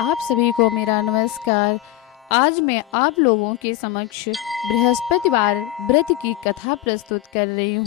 आप सभी को मेरा नमस्कार। आज मैं आप लोगों के समक्ष बृहस्पतिवार व्रत की कथा प्रस्तुत कर रही हूँ।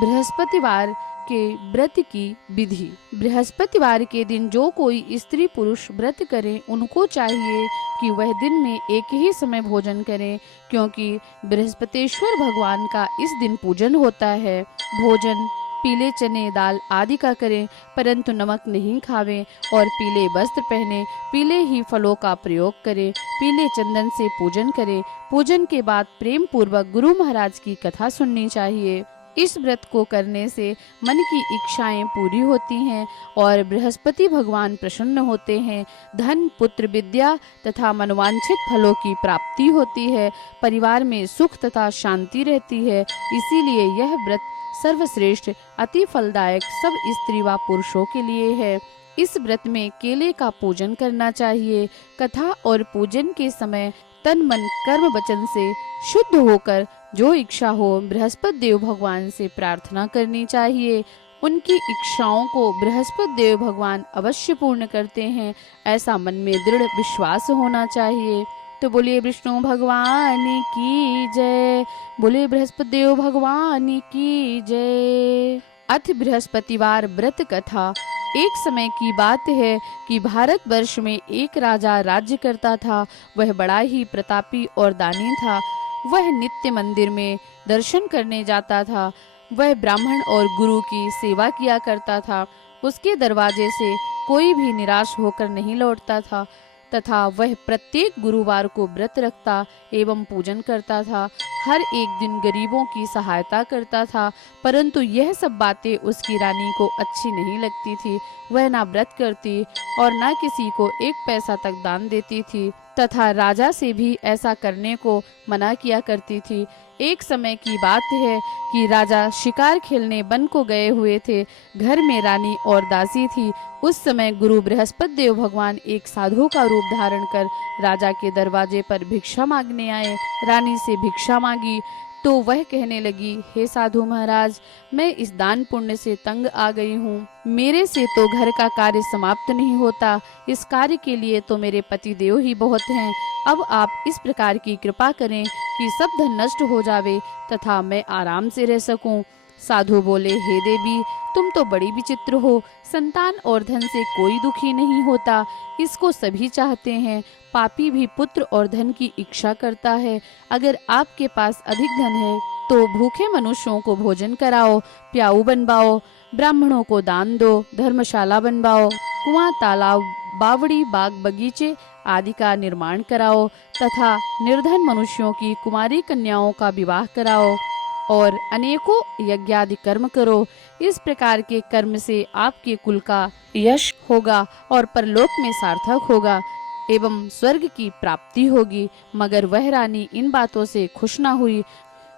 बृहस्पतिवार के व्रत की विधि। बृहस्पतिवार के दिन जो कोई स्त्री पुरुष व्रत करे उनको चाहिए कि वह दिन में एक ही समय भोजन करें, क्योंकि बृहस्पतिश्वर भगवान का इस दिन पूजन होता है। भोजन पीले चने दाल आदि का करें, परंतु नमक नहीं खावें और पीले वस्त्र पहने, पीले ही फलों का प्रयोग करें, पीले चंदन से पूजन करें। पूजन के बाद प्रेम पूर्वक गुरु महाराज की कथा सुननी चाहिए। इस व्रत को करने से मन की इच्छाएं पूरी होती हैं और बृहस्पति भगवान प्रसन्न होते हैं। धन पुत्र विद्या तथा मनोवांछित फलों की प्राप्ति होती है। परिवार में सुख तथा शांति रहती है। इसीलिए यह व्रत सर्वश्रेष्ठ अति फलदायक सब स्त्री व पुरुषों के लिए है। इस व्रत में केले का पूजन करना चाहिए। कथा और पूजन के समय तन मन कर्म वचन से शुद्ध होकर जो इच्छा हो बृहस्पति देव भगवान से प्रार्थना करनी चाहिए। उनकी इच्छाओं को बृहस्पति देव भगवान अवश्य पूर्ण करते हैं, ऐसा मन में दृढ़ विश्वास होना चाहिए। तो बोलिए विष्णु भगवान की जय, बोलिए बृहस्पति देव भगवान की जय। अथ बृहस्पतिवार व्रत कथा। एक समय की बात है कि भारत वर्ष में एक राजा राज्य करता था। वह बड़ा ही प्रतापी और दानी था। वह नित्य मंदिर में दर्शन करने जाता था। वह ब्राह्मण और गुरु की सेवा किया करता था। उसके दरवाजे से कोई भी निराश होकर नहीं लौटता था तथा वह प्रत्येक गुरुवार को व्रत रखता एवं पूजन करता था। हर एक दिन गरीबों की सहायता करता था, परंतु यह सब बातें उसकी रानी को अच्छी नहीं लगती थी। वह ना व्रत करती और ना किसी को एक पैसा तक दान देती थी तथा राजा से भी ऐसा करने को मना किया करती थी। एक समय की बात है कि राजा शिकार खेलने वन को गए हुए थे। घर में रानी और दासी थी। उस समय गुरु बृहस्पति देव भगवान एक साधु का रूप धारण कर राजा के दरवाजे पर भिक्षा मांगने आए। रानी से भिक्षा मांगी तो वह कहने लगी, हे साधु महाराज, मैं इस दान पुण्य से तंग आ गई हूँ। मेरे से तो घर का कार्य समाप्त नहीं होता। इस कार्य के लिए तो मेरे पति देव ही बहुत हैं। अब आप इस प्रकार की कृपा करें कि सब धन नष्ट हो जावे तथा मैं आराम से रह सकूं। साधु बोले, हे देवी, तुम तो बड़ी विचित्र हो। संतान और धन से कोई दुखी नहीं होता, इसको सभी चाहते हैं। पापी भी पुत्र और धन की इच्छा करता है। अगर आपके पास अधिक धन है तो भूखे मनुष्यों को भोजन कराओ, प्याऊ बनवाओ, ब्राह्मणों को दान दो, धर्मशाला बनवाओ, कुआं तालाब बावड़ी बाग बगीचे आदि का निर्माण कराओ तथा निर्धन मनुष्यों की कुमारी कन्याओं का विवाह कराओ और अनेकों यज्ञादि कर्म करो। इस प्रकार के कर्म से आपके कुल का यश होगा और परलोक में सार्थक होगा एवं स्वर्ग की प्राप्ति होगी। मगर वह रानी इन बातों से खुश न हुई।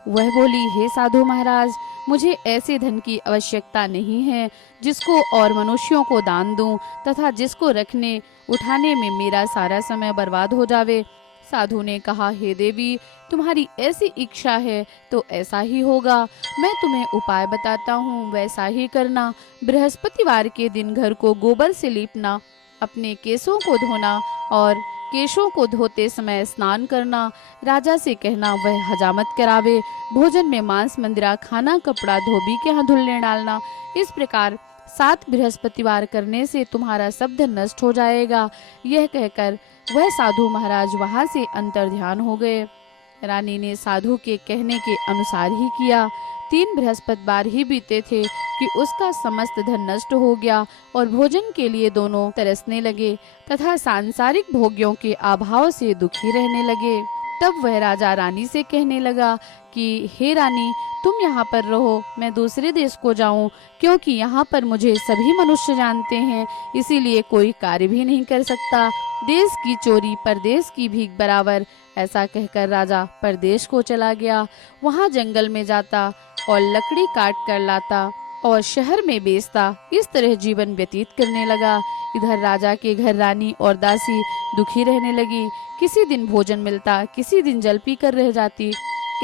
वह बोली, हे साधु महाराज, मुझे ऐसे धन की आवश्यकता नहीं है जिसको और मनुष्यों को दान दूं तथा जिसको रखने उठाने में मेरा सारा समय बर्बाद हो जावे। साधु ने कहा, हे देवी, तुम्हारी ऐसी इच्छा है तो ऐसा ही होगा। मैं तुम्हें उपाय बताता हूँ, वैसा ही करना। बृहस्पतिवार के दिन घर को गोबर से लीपना, अपने केशों को धोना और केशों को धोते समय स्नान करना। राजा से कहना वह हजामत करावे। भोजन में मांस मंदिरा खाना, कपड़ा धोबी के यहाँ धुलने डालना। इस प्रकार 7 बृहस्पतिवार करने से तुम्हारा सब धन नष्ट हो जाएगा। यह कहकर वह साधु महाराज वहां से अंतर ध्यान हो गए। रानी ने साधु के कहने के अनुसार ही किया। 3 बृहस्पतिवार ही बीते थे कि उसका समस्त धन नष्ट हो गया और भोजन के लिए दोनों तरसने लगे तथा सांसारिक भोग्यों के अभाव से दुखी रहने लगे। तब वह राजा रानी से कहने लगा कि हे रानी, तुम यहाँ पर रहो, मैं दूसरे देश को जाऊं, क्योंकि यहाँ पर मुझे सभी मनुष्य जानते हैं, इसीलिए कोई कार्य भी नहीं कर सकता। देश की चोरी परदेश की भीख बराबर। ऐसा कहकर राजा परदेश को चला गया। वहाँ जंगल में जाता और लकड़ी काट कर लाता और शहर में बेचता। इस तरह जीवन व्यतीत करने लगा। इधर राजा के घर रानी और दासी दुखी रहने लगी। किसी दिन भोजन मिलता, किसी दिन जल पी कर रह जाती।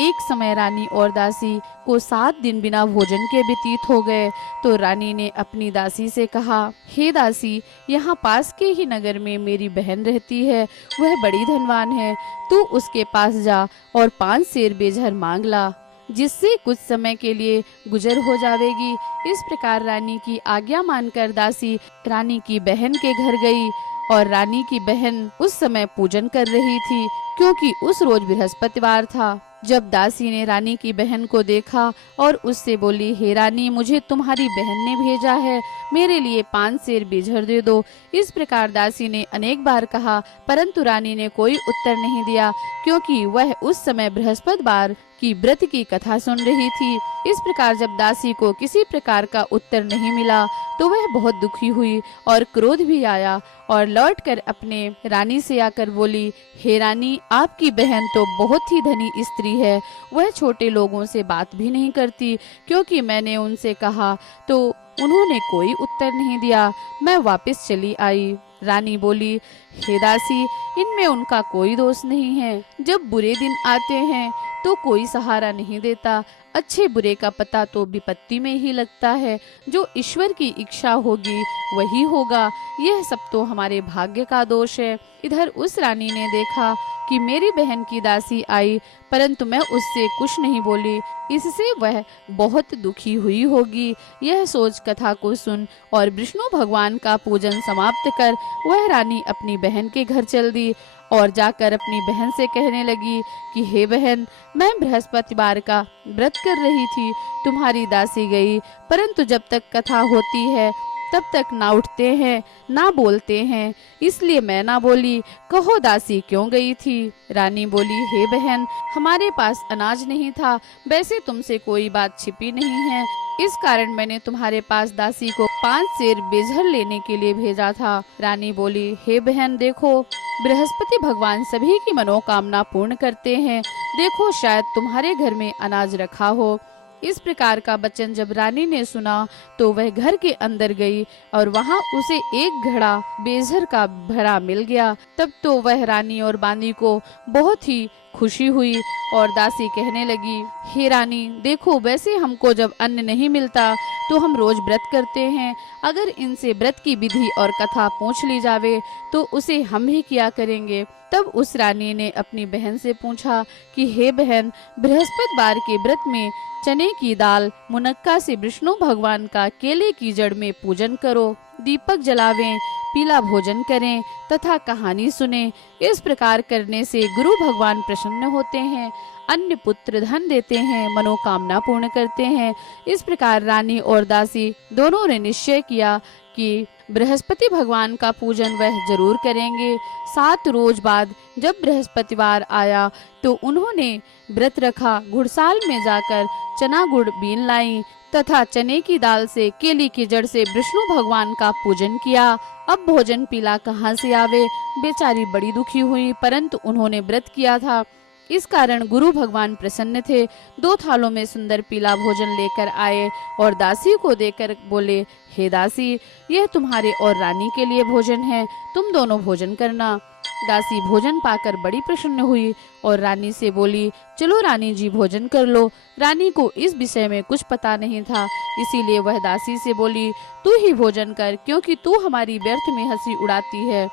एक समय रानी और दासी को 7 दिन बिना भोजन के व्यतीत हो गए। तो रानी ने अपनी दासी से कहा, हे दासी, यहाँ पास के ही नगर में मेरी बहन रहती है, वह बड़ी धनवान है। तू उसके पास जा और 5 सेर बेझर मांग ला, जिससे कुछ समय के लिए गुजर हो जाएगी। इस प्रकार रानी की आज्ञा मानकर दासी रानी की बहन के घर गई और रानी की बहन उस समय पूजन कर रही थी, क्योंकि उस रोज बृहस्पतिवार था। जब दासी ने रानी की बहन को देखा और उससे बोली, हे रानी, मुझे तुम्हारी बहन ने भेजा है, मेरे लिए 5 सेर बेझर दे दो। इस प्रकार दासी ने अनेक बार कहा, परंतु रानी ने कोई उत्तर नहीं दिया, क्योंकि वह उस समय बृहस्पतिवार की व्रत की कथा सुन रही थी। इस प्रकार जब दासी को किसी प्रकार का उत्तर नहीं मिला तो वह बहुत दुखी हुई और क्रोध भी आया और लौटकर अपने रानी से आकर बोली, हे रानी, आपकी बहन तो बहुत ही धनी स्त्री है, वह छोटे लोगों से बात भी नहीं करती, क्योंकि मैंने उनसे कहा तो उन्होंने कोई उत्तर नहीं दिया। मैं वापस चली आई। रानी बोली, हे दासी, इनमें उनका कोई दोष नहीं है। जब बुरे दिन आते हैं तो कोई सहारा नहीं देता, अच्छे बुरे का पता तो विपत्ति में ही लगता है। जो ईश्वर की इच्छा होगी वही होगा, यह सब तो हमारे भाग्य का दोष है। इधर उस रानी ने देखा कि मेरी बहन की दासी आई, परंतु मैं उससे कुछ नहीं बोली, इससे वह बहुत दुखी हुई होगी। यह सोच कथा को सुन और विष्णु भगवान का पूजन समाप्त कर वह रानी अपनी बहन के घर चल दी और जाकर अपनी बहन से कहने लगी कि हे बहन, मैं बृहस्पतिवार का व्रत कर रही थी, तुम्हारी दासी गई, परंतु जब तक कथा होती है तब तक ना उठते हैं ना बोलते हैं, इसलिए मैं ना बोली। कहो दासी क्यों गई थी? रानी बोली, हे बहन, हमारे पास अनाज नहीं था, वैसे तुमसे कोई बात छिपी नहीं है, इस कारण मैंने तुम्हारे पास दासी को 5 सेर बेझर लेने के लिए भेजा था। रानी बोली, हे बहन, देखो, बृहस्पति भगवान सभी की मनोकामना पूर्ण करते हैं, देखो शायद तुम्हारे घर में अनाज रखा हो। इस प्रकार का वचन जब रानी ने सुना तो वह घर के अंदर गई और वहां उसे एक घड़ा बेझर का भरा मिल गया। तब तो वह रानी और बांदी को बहुत ही खुशी हुई और दासी कहने लगी, हे रानी, देखो, वैसे हमको जब अन्न नहीं मिलता तो हम रोज व्रत करते हैं, अगर इनसे व्रत की विधि और कथा पूछ ली जावे तो उसे हम ही किया करेंगे। तब उस रानी ने अपनी बहन से पूछा कि हे बहन, बृहस्पतिवार के व्रत में चने की दाल मुनक्का से विष्णु भगवान का केले की जड़ में पूजन करो, दीपक जलावें, पीला भोजन करें तथा कहानी सुने। इस प्रकार करने से गुरु भगवान प्रसन्न होते हैं, अन्य पुत्र धन देते हैं, मनोकामना पूर्ण करते हैं। इस प्रकार रानी और दासी दोनों ने निश्चय किया कि बृहस्पति भगवान का पूजन वह जरूर करेंगे। 7 रोज बाद जब बृहस्पतिवार आया तो उन्होंने व्रत रखा, घुड़साल में जाकर चना गुड़ बीन लाई तथा चने की दाल से केली की जड़ से विष्णु भगवान का पूजन किया। अब भोजन पीला कहाँ से आवे? बेचारी बड़ी दुखी हुई, परंतु उन्होंने व्रत किया था, इस कारण गुरु भगवान प्रसन्न थे। 2 थालों में सुंदर पीला भोजन लेकर आए और दासी को देकर बोले, हे दासी, यह तुम्हारे और रानी के लिए भोजन है, तुम दोनों भोजन करना। दासी भोजन पाकर बड़ी प्रसन्न हुई और रानी से बोली, चलो रानी जी, भोजन कर लो। रानी को इस विषय में कुछ पता नहीं था, इसीलिए वह दासी से बोली, तू ही भोजन कर, क्योंकि तू हमारी व्यर्थ में हंसी उड़ाती है।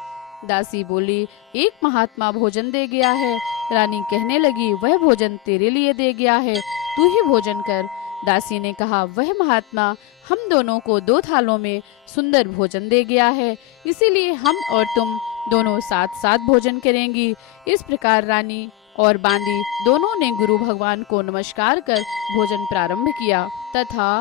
दासी बोली, एक महात्मा भोजन दे गया है। रानी कहने लगी, वह भोजन तेरे लिए दे गया है, तू ही भोजन कर। दासी ने कहा, वह महात्मा हम दोनों को 2 थालों में सुंदर भोजन दे गया है, इसीलिए हम और तुम दोनों साथ साथ भोजन करेंगी। इस प्रकार रानी और बांदी दोनों ने गुरु भगवान को नमस्कार कर भोजन प्रारंभ किया तथा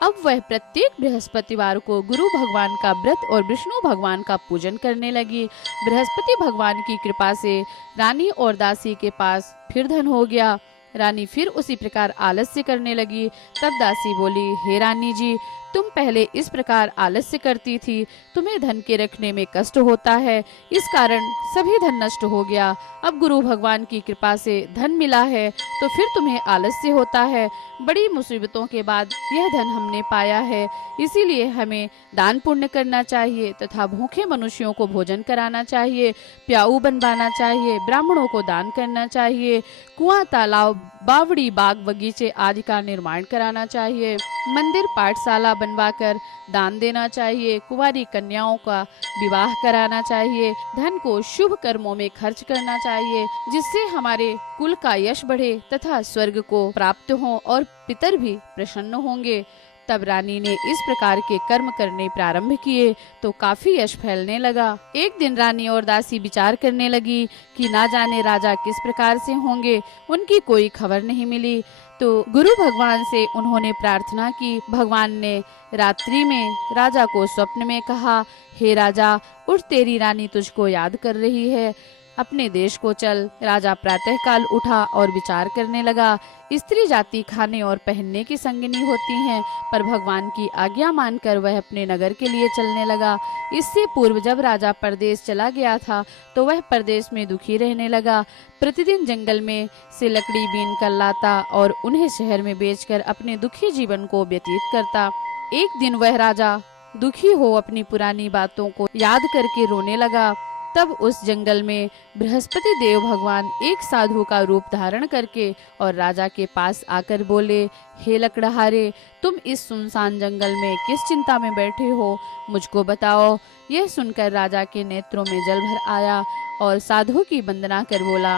अब वह प्रत्येक बृहस्पतिवार को गुरु भगवान का व्रत और विष्णु भगवान का पूजन करने लगी। बृहस्पति भगवान की कृपा से रानी और दासी के पास फिर धन हो गया। रानी फिर उसी प्रकार आलस्य करने लगी। तब दासी बोली, हे रानी जी, तुम पहले इस प्रकार आलस्य करती थी, तुम्हें धन के रखने में कष्ट होता है, इस कारण सभी धन नष्ट हो गया। अब गुरु भगवान की कृपा से धन मिला है तो फिर तुम्हें आलस्य होता है। बड़ी मुसीबतों के बाद यह धन हमने पाया है, इसीलिए हमें दान पुण्य करना चाहिए तथा भूखे मनुष्यों को भोजन कराना चाहिए, प्याऊ बनवाना चाहिए, ब्राह्मणों को दान करना चाहिए, कुआं तालाब बावड़ी, बाग, बगीचे आदि का निर्माण कराना चाहिए। मंदिर, पाठशाला बनवाकर दान देना चाहिए। कुंवारी कन्याओं का विवाह कराना चाहिए। धन को शुभ कर्मों में खर्च करना चाहिए, जिससे हमारे कुल का यश बढ़े तथा स्वर्ग को प्राप्त हो और पितर भी प्रसन्न होंगे। तब रानी ने इस प्रकार के कर्म करने प्रारंभ किए तो काफी यश फैलने लगा। एक दिन रानी और दासी विचार करने लगी कि ना जाने राजा किस प्रकार से होंगे, उनकी कोई खबर नहीं मिली। तो गुरु भगवान से उन्होंने प्रार्थना की। भगवान ने रात्रि में राजा को स्वप्न में कहा, हे राजा, उठ, तेरी रानी तुझको याद कर रही है, अपने देश को चल। राजा प्रातःकाल उठा और विचार करने लगा। स्त्री जाति खाने और पहनने की संगिनी होती हैं, पर भगवान की आज्ञा मानकर वह अपने नगर के लिए चलने लगा। इससे पूर्व जब राजा परदेश चला गया था तो वह परदेश में दुखी रहने लगा। प्रतिदिन जंगल में से लकड़ी बीन कर लाता और उन्हें शहर में बेचकर अपने दुखी जीवन को व्यतीत करता। एक दिन वह राजा दुखी हो अपनी पुरानी बातों को याद करके रोने लगा। तब उस जंगल में बृहस्पति देव भगवान एक साधु का रूप धारण करके और राजा के पास आकर बोले, हे लकड़हारे, तुम इस सुनसान जंगल में किस चिंता में बैठे हो, मुझको बताओ। यह सुनकर राजा के नेत्रों में जल भर आया और साधु की वंदना कर बोला,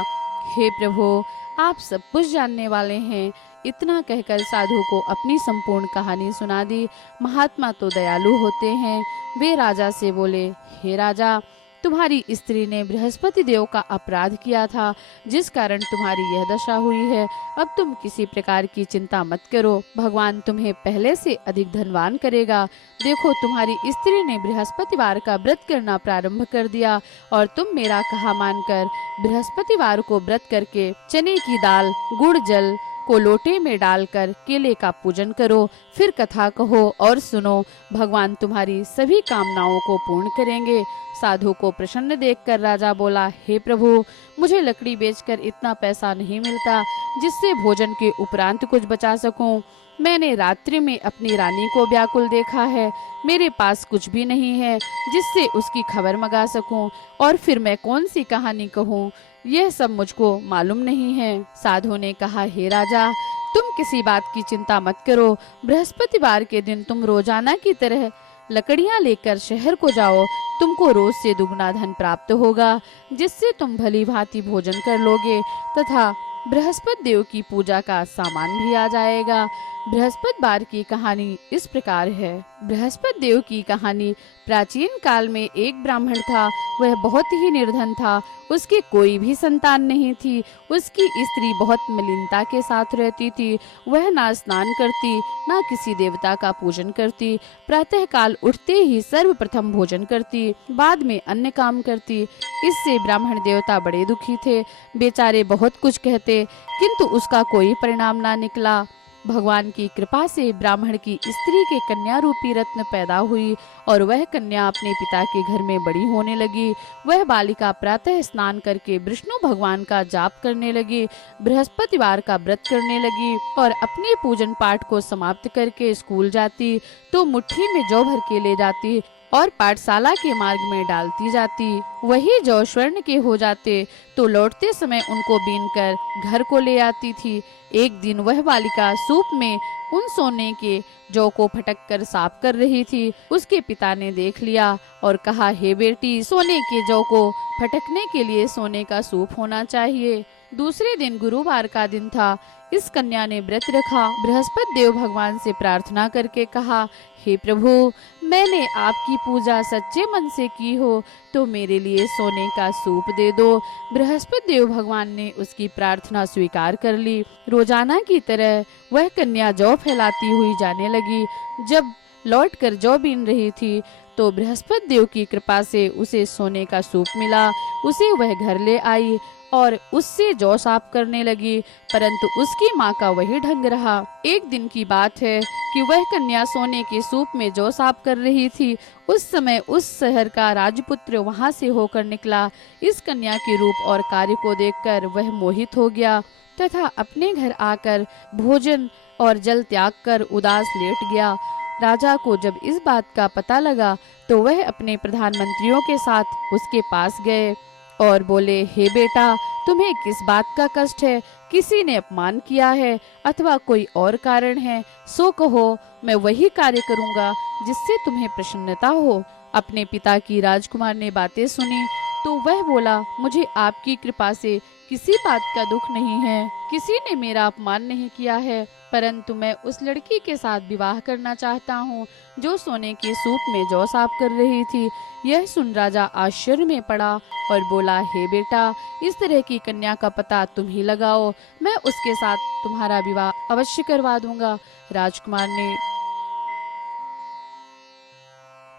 हे प्रभु, आप सब कुछ जानने वाले हैं। इतना कहकर साधु को अपनी संपूर्ण कहानी सुना दी। महात्मा तो दयालु होते हैं। वे राजा से बोले, हे राजा, तुम्हारी स्त्री ने बृहस्पति देव का अपराध किया था, जिस कारण तुम्हारी यह दशा हुई है। अब तुम किसी प्रकार की चिंता मत करो, भगवान तुम्हें पहले से अधिक धनवान करेगा। देखो, तुम्हारी स्त्री ने बृहस्पतिवार का व्रत करना प्रारंभ कर दिया और तुम मेरा कहा मानकर बृहस्पतिवार को व्रत करके चने की दाल, गुड़ जल को लोटे में डालकर केले का पूजन करो। फिर कथा कहो और सुनो, भगवान तुम्हारी सभी कामनाओं को पूर्ण करेंगे। साधु को प्रसन्न देखकर राजा बोला, हे प्रभु, मुझे लकड़ी बेचकर इतना पैसा नहीं मिलता जिससे भोजन के उपरांत कुछ बचा सकूं। मैंने रात्रि में अपनी रानी को व्याकुल देखा है। मेरे पास कुछ भी नहीं है जिससे उसकी खबर मंगा सकूं, और फिर मैं कौन सी कहानी कहूं, यह सब मुझको मालूम नहीं है। साधु ने कहा, हे राजा, तुम किसी बात की चिंता मत करो। बृहस्पतिवार के दिन तुम रोजाना की तरह लकड़ियां लेकर शहर को जाओ। तुमको रोज से दुगना धन प्राप्त होगा, जिससे तुम भली भांति भोजन कर लोगे तथा बृहस्पति देव की पूजा का सामान भी आ जाएगा। बृहस्पतिवार की कहानी इस प्रकार है। बृहस्पति देव की कहानी। प्राचीन काल में एक ब्राह्मण था। वह बहुत ही निर्धन था। उसकी कोई भी संतान नहीं थी। उसकी स्त्री बहुत मलिनता के साथ रहती थी। वह ना स्नान करती, ना किसी देवता का पूजन करती। प्रातः काल उठते ही सर्वप्रथम भोजन करती, बाद में अन्य काम करती। इससे ब्राह्मण देवता बड़े दुखी थे। बेचारे बहुत कुछ कहते, किंतु उसका कोई परिणाम ना निकला। भगवान की कृपा से ब्राह्मण की स्त्री के कन्या रूपी रत्न पैदा हुई और वह कन्या अपने पिता के घर में बड़ी होने लगी। वह बालिका प्रातः स्नान करके विष्णु भगवान का जाप करने लगी, बृहस्पतिवार का व्रत करने लगी और अपने पूजन पाठ को समाप्त करके स्कूल जाती तो मुट्ठी में जौ भर के ले जाती और पाठशाला के मार्ग में डालती जाती। वही जौ स्वर्ण के हो जाते तो लौटते समय उनको बीनकर घर को ले आती थी। एक दिन वह बालिका सूप में उन सोने के जौ को फटक कर साफ कर रही थी। उसके पिता ने देख लिया और कहा, हे बेटी, सोने के जौ को फटकने के लिए सोने का सूप होना चाहिए। दूसरे दिन गुरुवार का दिन था। इस कन्या ने व्रत रखा। बृहस्पति देव भगवान से प्रार्थना करके कहा, हे प्रभु, मैंने आपकी पूजा सच्चे मन से की हो तो मेरे लिए सोने का सूप दे दो। बृहस्पति देव भगवान ने उसकी प्रार्थना स्वीकार कर ली। रोजाना की तरह वह कन्या जौ फैलाती हुई जाने लगी। जब लौटकर जौ बीन रही थी तो बृहस्पति देव की कृपा से उसे सोने का सूप मिला। उसे वह घर ले आई और उससे जौ साफ करने लगी, परंतु उसकी माँ का वही ढंग रहा। एक दिन की बात है कि वह कन्या सोने के सूप में जौ साफ कर रही थी। उस समय उस शहर का राजपुत्र वहां से होकर निकला। इस कन्या के रूप और कार्य को देखकर वह मोहित हो गया तथा अपने घर आकर भोजन और जल त्याग कर उदास लेट गया। राजा को जब इस बात का पता लगा तो वह अपने प्रधानमंत्रियों के साथ उसके पास गए और बोले, हे बेटा, तुम्हें किस बात का कष्ट है? किसी ने अपमान किया है अथवा कोई और कारण है? सो कहो, मैं वही कार्य करूंगा जिससे तुम्हें प्रसन्नता हो। अपने पिता की राजकुमार ने बातें सुनी तो वह बोला, मुझे आपकी कृपा से किसी बात का दुख नहीं है, किसी ने मेरा अपमान नहीं किया है, परंतु मैं उस लड़की के साथ विवाह करना चाहता हूँ जो सोने के सूप में जौ साफ कर रही थी। यह सुन राजा आश्चर्य में पड़ा और बोला, हे बेटा, इस तरह की कन्या का पता तुम ही लगाओ, मैं उसके साथ तुम्हारा विवाह अवश्य करवा दूंगा। राजकुमार ने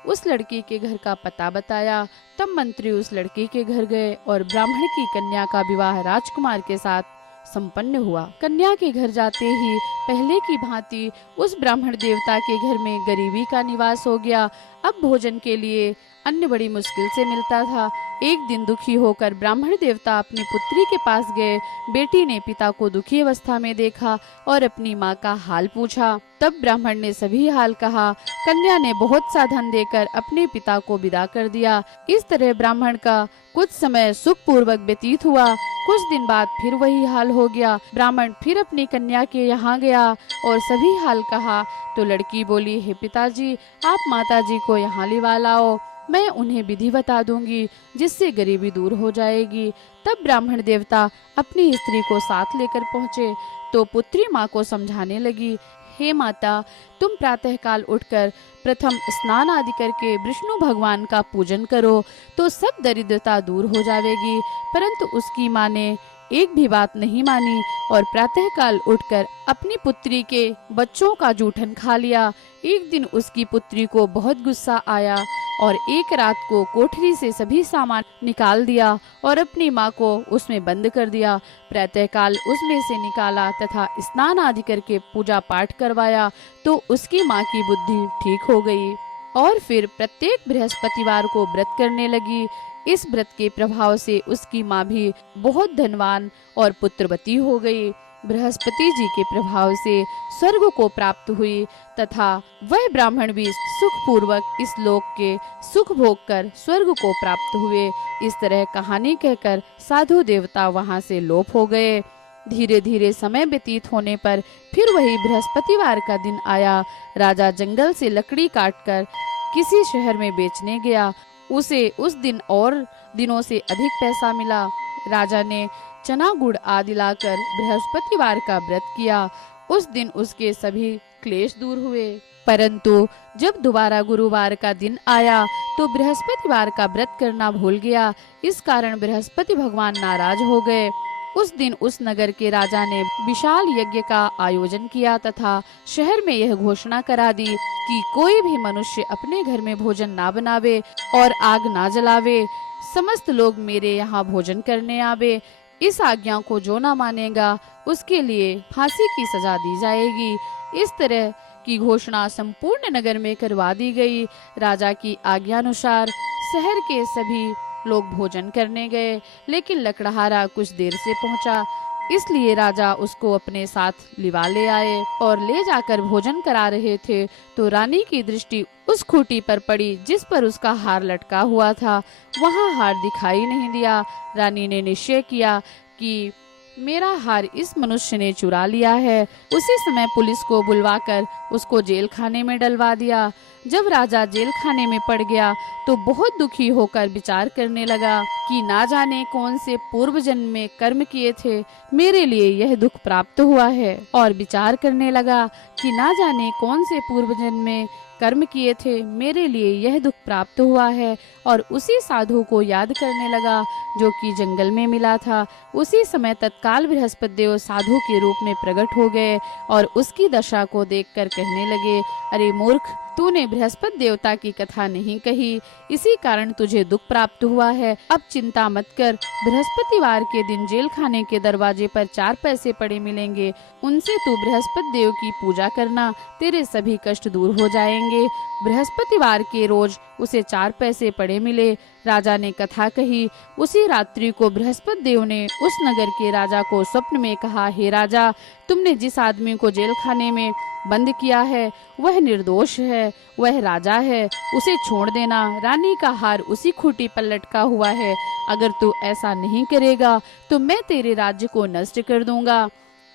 उस लड़की के घर का पता बताया। तब मंत्री उस लड़की के घर गए और ब्राह्मण की कन्या का विवाह राजकुमार के साथ संपन्न हुआ। कन्या के घर जाते ही पहले की भांति उस ब्राह्मण देवता के घर में गरीबी का निवास हो गया। अब भोजन के लिए अन्न बड़ी मुश्किल से मिलता था। एक दिन दुखी होकर ब्राह्मण देवता अपनी पुत्री के पास गए। बेटी ने पिता को दुखी अवस्था में देखा और अपनी माँ का हाल पूछा। तब ब्राह्मण ने सभी हाल कहा। कन्या ने बहुत सा धन देकर अपने पिता को विदा कर दिया। इस तरह ब्राह्मण का कुछ समय सुख पूर्वक व्यतीत हुआ। कुछ दिन बाद फिर वही हाल हो गया। ब्राह्मण फिर अपनी कन्या के यहाँ गया और सभी हाल कहा तो लड़की बोली, हे पिताजी, आप माताजी को यहाँ लिवा लाओ, मैं उन्हें विधि बता दूंगी जिससे गरीबी दूर हो जाएगी। तब ब्राह्मण देवता अपनी स्त्री को साथ लेकर पहुँचे तो पुत्री माँ को समझाने लगी, हे माता, तुम प्रातःकाल उठकर प्रथम स्नान आदि करके विष्णु भगवान का पूजन करो तो सब दरिद्रता दूर हो जाएगी। परंतु उसकी माँ ने एक भी बात नहीं मानी और प्रातःकाल उठकर अपनी पुत्री के बच्चों का जूठन खा लिया। एक दिन उसकी पुत्री को बहुत गुस्सा आया और एक रात को कोठरी से सभी सामान निकाल दिया और अपनी माँ को उसमें बंद कर दिया। प्रातःकाल उसमें से निकाला तथा स्नान आदि करके पूजा पाठ करवाया तो उसकी माँ की बुद्धि ठीक हो गई और फिर प्रत्येक बृहस्पतिवार को व्रत करने लगी। इस व्रत के प्रभाव से उसकी माँ भी बहुत धनवान और पुत्रवती हो गई। बृहस्पति जी के प्रभाव से स्वर्ग को प्राप्त हुई तथा वह ब्राह्मण भी सुख पूर्वक इस लोक के सुख भोग कर स्वर्ग को प्राप्त हुए। इस तरह कहानी कहकर साधु देवता वहां से लोप हो गए। धीरे धीरे समय व्यतीत होने पर फिर वही बृहस्पतिवार का दिन आया। राजा जंगल से लकड़ी काटकर किसी शहर में बेचने गया। उसे उस दिन और दिनों से अधिक पैसा मिला। राजा ने चना गुड़ आदि लाकर बृहस्पतिवार का व्रत किया। उस दिन उसके सभी क्लेश दूर हुए। परंतु जब दोबारा गुरुवार का दिन आया तो बृहस्पतिवार का व्रत करना भूल गया। इस कारण बृहस्पति भगवान नाराज हो गए। उस दिन उस नगर के राजा ने विशाल यज्ञ का आयोजन किया तथा शहर में यह घोषणा करा दी कि कोई भी मनुष्य अपने घर में भोजन ना बनावे और आग ना जलावे। समस्त लोग मेरे यहाँ भोजन करने आवे। इस आज्ञा को जो ना मानेगा उसके लिए फांसी की सजा दी जाएगी। इस तरह की घोषणा संपूर्ण नगर में करवा दी गई। राजा की आज्ञानुसार शहर के सभी लोग भोजन करने गए, लेकिन लकड़हारा कुछ देर से पहुंचा, इसलिए राजा उसको अपने साथ लिवा ले आए और ले जाकर भोजन करा रहे थे तो रानी की दृष्टि उस खूंटी पर पड़ी जिस पर उसका हार लटका हुआ था। वहां हार दिखाई नहीं दिया। रानी ने निश्चय किया कि मेरा हार इस मनुष्य ने चुरा लिया है। उसी समय पुलिस को बुलवाकर उसको जेल खाने में डलवा दिया। जब राजा जेल खाने में पड़ गया तो बहुत दुखी होकर विचार करने लगा कि ना जाने कौन से पूर्व जन्म में कर्म किए थे, मेरे लिए यह दुख प्राप्त हुआ है। और विचार करने लगा कि ना जाने कौन से पूर्व जन्म में कर्म किए थे, मेरे लिए यह दुख प्राप्त हुआ है। और उसी साधु को याद करने लगा जो कि जंगल में मिला था। उसी समय तत्काल बृहस्पति देव साधु के रूप में प्रकट हो गए और उसकी दशा को देखकर कहने लगे, अरे मूर्ख, तूने बृहस्पति देवता की कथा नहीं कही, इसी कारण तुझे दुख प्राप्त हुआ है। अब चिंता मत कर, बृहस्पतिवार के दिन जेल खाने के दरवाजे पर 4 पैसे पड़े मिलेंगे, उनसे तू बृहस्पति देव की पूजा करना, तेरे सभी कष्ट दूर हो जाएंगे। बृहस्पतिवार के रोज उसे 4 पैसे पड़े मिले। राजा ने कथा कही। उसी रात्रि को बृहस्पति देव ने उस नगर के राजा को स्वप्न में कहा, हे राजा, तुमने जिस आदमी को जेल खाने में बंद किया है वह निर्दोष है, वह राजा है, उसे छोड़ देना। रानी का हार उसी खूंटी पर लटका हुआ है। अगर तू ऐसा नहीं करेगा तो मैं तेरे राज्य को नष्ट कर दूंगा।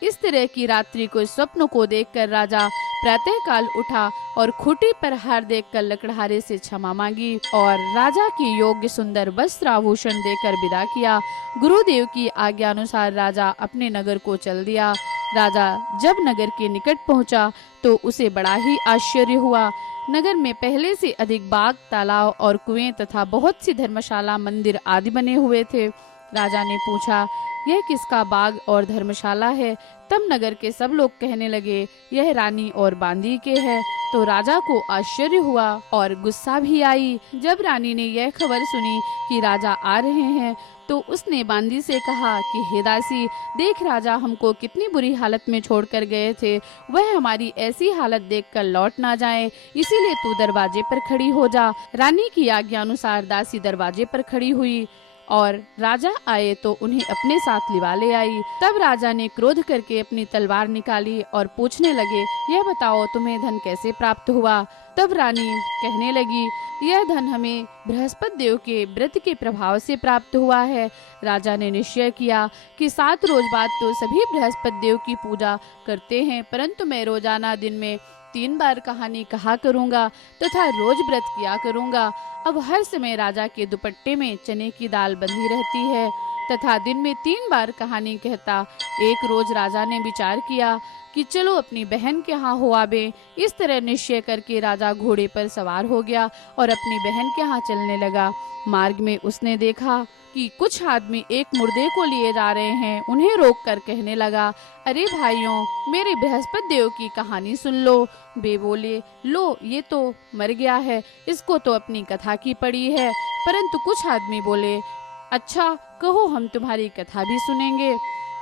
इस तरह की रात्रि को स्वप्न को देखकर राजा प्रातः काल उठा और खूंटी पर हार देखकर लकड़हारे से क्षमा मांगी और राजा की योग्य सुंदर वस्त्र आभूषण देकर विदा किया। गुरुदेव की आज्ञा अनुसार राजा अपने नगर को चल दिया। राजा जब नगर के निकट पहुंचा तो उसे बड़ा ही आश्चर्य हुआ। नगर में पहले से अधिक बाग, तालाब और कुएं तथा बहुत सी धर्मशाला, मंदिर आदि बने हुए थे। राजा ने पूछा, यह किसका बाग और धर्मशाला है? तब नगर के सब लोग कहने लगे, यह रानी और बांदी के है। तो राजा को आश्चर्य हुआ और गुस्सा भी आई। जब रानी ने यह खबर सुनी कि राजा आ रहे हैं तो उसने बांदी से कहा कि हे दासी, देख राजा हमको कितनी बुरी हालत में छोड़कर गए थे, वह हमारी ऐसी हालत देखकर लौट ना जाए, इसीलिए तू दरवाजे पर खड़ी हो जा। रानी की आज्ञा अनुसार दासी दरवाजे पर खड़ी हुई और राजा आए तो उन्हें अपने साथ लिवा ले आई। तब राजा ने क्रोध करके अपनी तलवार निकाली और पूछने लगे, यह बताओ तुम्हें धन कैसे प्राप्त हुआ? तब रानी कहने लगी, यह धन हमें बृहस्पति देव के व्रत के प्रभाव से प्राप्त हुआ है। राजा ने निश्चय किया कि 7 रोज बाद तो सभी बृहस्पति देव की पूजा करते हैं, परंतु मैं रोजाना दिन में 3 बार कहानी कहा करूंगा तथा रोज व्रत किया करूंगा। अब हर समय राजा के दुपट्टे में चने की दाल बंधी रहती है तथा दिन में 3 बार कहानी कहता। एक रोज राजा ने विचार किया कि चलो अपनी बहन के यहाँ हो आवे। इस तरह निश्चय करके राजा घोड़े पर सवार हो गया और अपनी बहन के यहाँ चलने लगा। मार्ग में उसने देखा कि कुछ आदमी एक मुर्दे को लिए जा रहे हैं। उन्हें रोककर कहने लगा, अरे भाइयों, मेरे बृहस्पति देव की कहानी सुन लो। वे बोले, लो ये तो मर गया है, इसको तो अपनी कथा की पड़ी है। परंतु कुछ आदमी बोले, अच्छा कहो, हम तुम्हारी कथा भी सुनेंगे।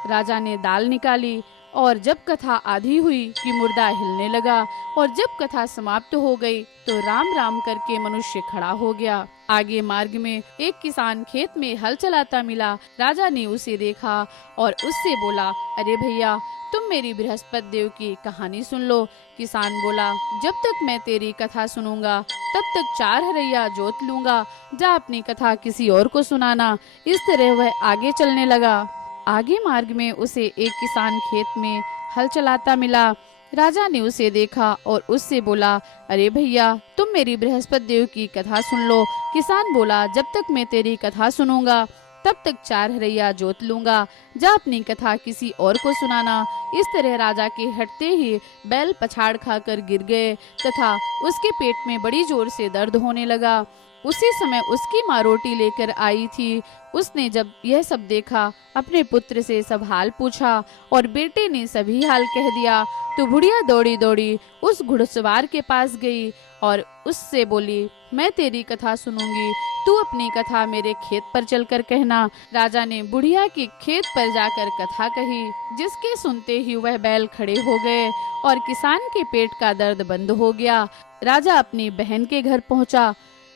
राजा ने दाल निकाली और जब कथा आधी हुई कि मुर्दा हिलने लगा और जब कथा समाप्त हो गई तो राम राम करके मनुष्य खड़ा हो गया। आगे मार्ग में एक किसान खेत में हल चलाता मिला। राजा ने उसे देखा और उससे बोला, अरे भैया, तुम मेरी बृहस्पति देव की कहानी सुन लो। किसान बोला, जब तक मैं तेरी कथा सुनूंगा तब तक 4 हरैया जोत लूंगा, जा अपनी कथा किसी और को सुनाना। इस तरह वह आगे चलने लगा। आगे मार्ग में उसे एक किसान खेत में हल चलाता मिला। राजा ने उसे देखा और उससे बोला, अरे भैया, तुम मेरी बृहस्पति देव की कथा सुन लो। किसान बोला, जब तक मैं तेरी कथा सुनूंगा तब तक 4 हरैया जोत लूंगा, जा अपनी कथा किसी और को सुनाना। इस तरह राजा के हटते ही बैल पछाड़ खाकर गिर गए तथा उसके पेट में बड़ी जोर से दर्द होने लगा। उसी समय उसकी माँ रोटी लेकर आई थी। उसने जब यह सब देखा, अपने पुत्र से सब हाल पूछा और बेटे ने सभी हाल कह दिया। तो बुढ़िया दौड़ी दौड़ी उस घुड़सवार के पास गई और उससे बोली, मैं तेरी कथा सुनूंगी, तू अपनी कथा मेरे खेत पर चलकर कहना। राजा ने बुढ़िया के खेत पर जाकर कथा कही, जिसके सुनते ही वह बैल खड़े हो गए और किसान के पेट का दर्द बंद हो गया। राजा अपनी बहन के घर पहुंचा।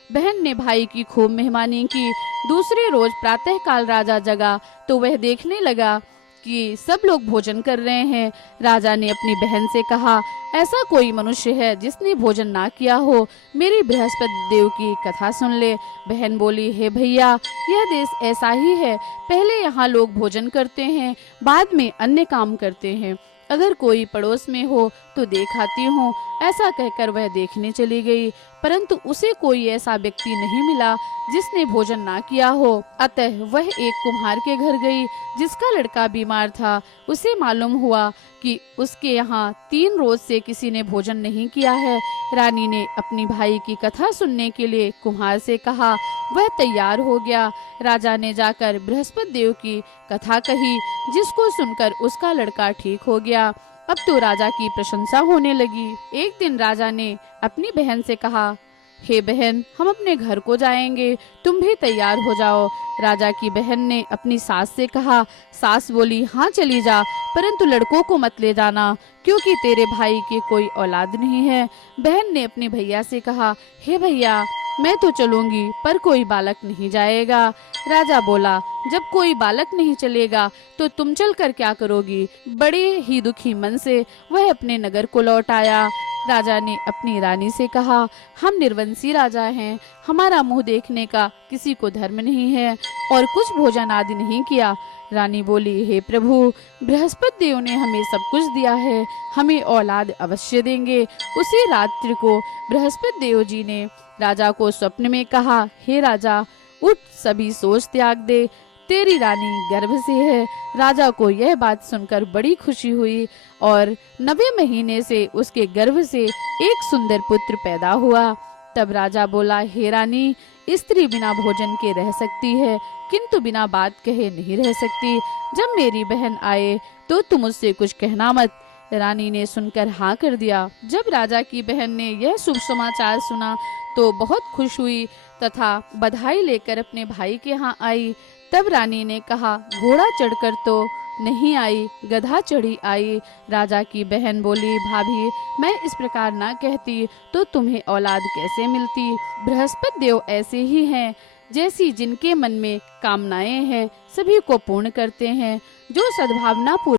बहन ने भाई की खूब मेहमानी की। दूसरे रोज प्रातः काल राजा जगा तो वह देखने लगा कि सब लोग भोजन कर रहे हैं। राजा ने अपनी बहन से कहा, ऐसा कोई मनुष्य है जिसने भोजन ना किया हो, मेरी बृहस्पति देव की कथा सुन ले। बहन बोली, हे भैया, यह देश ऐसा ही है, पहले यहाँ लोग भोजन करते हैं, बाद में अन्य काम करते हैं। अगर कोई पड़ोस में हो तो देखाती हूँ। ऐसा कहकर वह देखने चली गई, परंतु उसे कोई ऐसा व्यक्ति नहीं मिला जिसने भोजन ना किया हो। अतः वह एक कुम्हार के घर गई जिसका लड़का बीमार था। उसे मालूम हुआ कि उसके यहाँ 3 रोज से किसी ने भोजन नहीं किया है। रानी ने अपनी भाई की कथा सुनने के लिए कुम्हार से कहा। वह तैयार हो गया। राजा ने जाकर बृहस्पति देव की कथा कही, जिसको सुनकर उसका लड़का ठीक हो गया। अब तो राजा की प्रशंसा होने लगी। एक दिन राजा ने अपनी बहन से कहा, हे बहन, हम अपने घर को जाएंगे, तुम भी तैयार हो जाओ। राजा की बहन ने अपनी सास से कहा। सास बोली, हाँ चली जा, परंतु लड़कों को मत ले जाना, क्योंकि तेरे भाई के कोई औलाद नहीं है। बहन ने अपने भैया से कहा, हे भैया, मैं तो चलूंगी पर कोई बालक नहीं जाएगा। राजा बोला, जब कोई बालक नहीं चलेगा तो तुम चलकर क्या करोगी? बड़े ही दुखी मन से वह अपने नगर को लौट आया। राजा ने अपनी रानी से कहा, हम निर्वंशी राजा हैं, हमारा मुंह देखने का किसी को धर्म नहीं है और कुछ भोजन आदि नहीं किया। रानी बोली, हे प्रभु, बृहस्पति देव ने हमें सब कुछ दिया है, हमें औलाद अवश्य देंगे। उसी रात्रि को बृहस्पति देव जी ने राजा को स्वप्न में कहा, हे राजा, उठ, सभी सोच त्याग दे, तेरी रानी गर्भ से है। राजा को यह बात सुनकर बड़ी खुशी हुई और 9वें महीने से उसके गर्भ से एक सुंदर पुत्र पैदा हुआ। तब राजा बोला, हे रानी, स्त्री बिना भोजन के रह सकती है किंतु बिना बात कहे नहीं रह सकती। जब मेरी बहन आए तो तुम उससे कुछ कहना मत। रानी ने सुनकर हाँ कर दिया। जब राजा की बहन ने यह शुभ समाचार सुना तो बहुत खुश हुई तथा बधाई लेकर अपने भाई के यहाँ आई। तब रानी ने कहा, घोड़ा चढ़कर तो नहीं आई, गधा चढ़ी आई। राजा की बहन बोली, भाभी, मैं इस प्रकार ना कहती तो तुम्हें औलाद कैसे मिलती? बृहस्पति देव ऐसे ही हैं, जैसी जिनके मन में कामनाएं हैं सभी को पूर्ण करते हैं। जो सद्भावना पूर्वक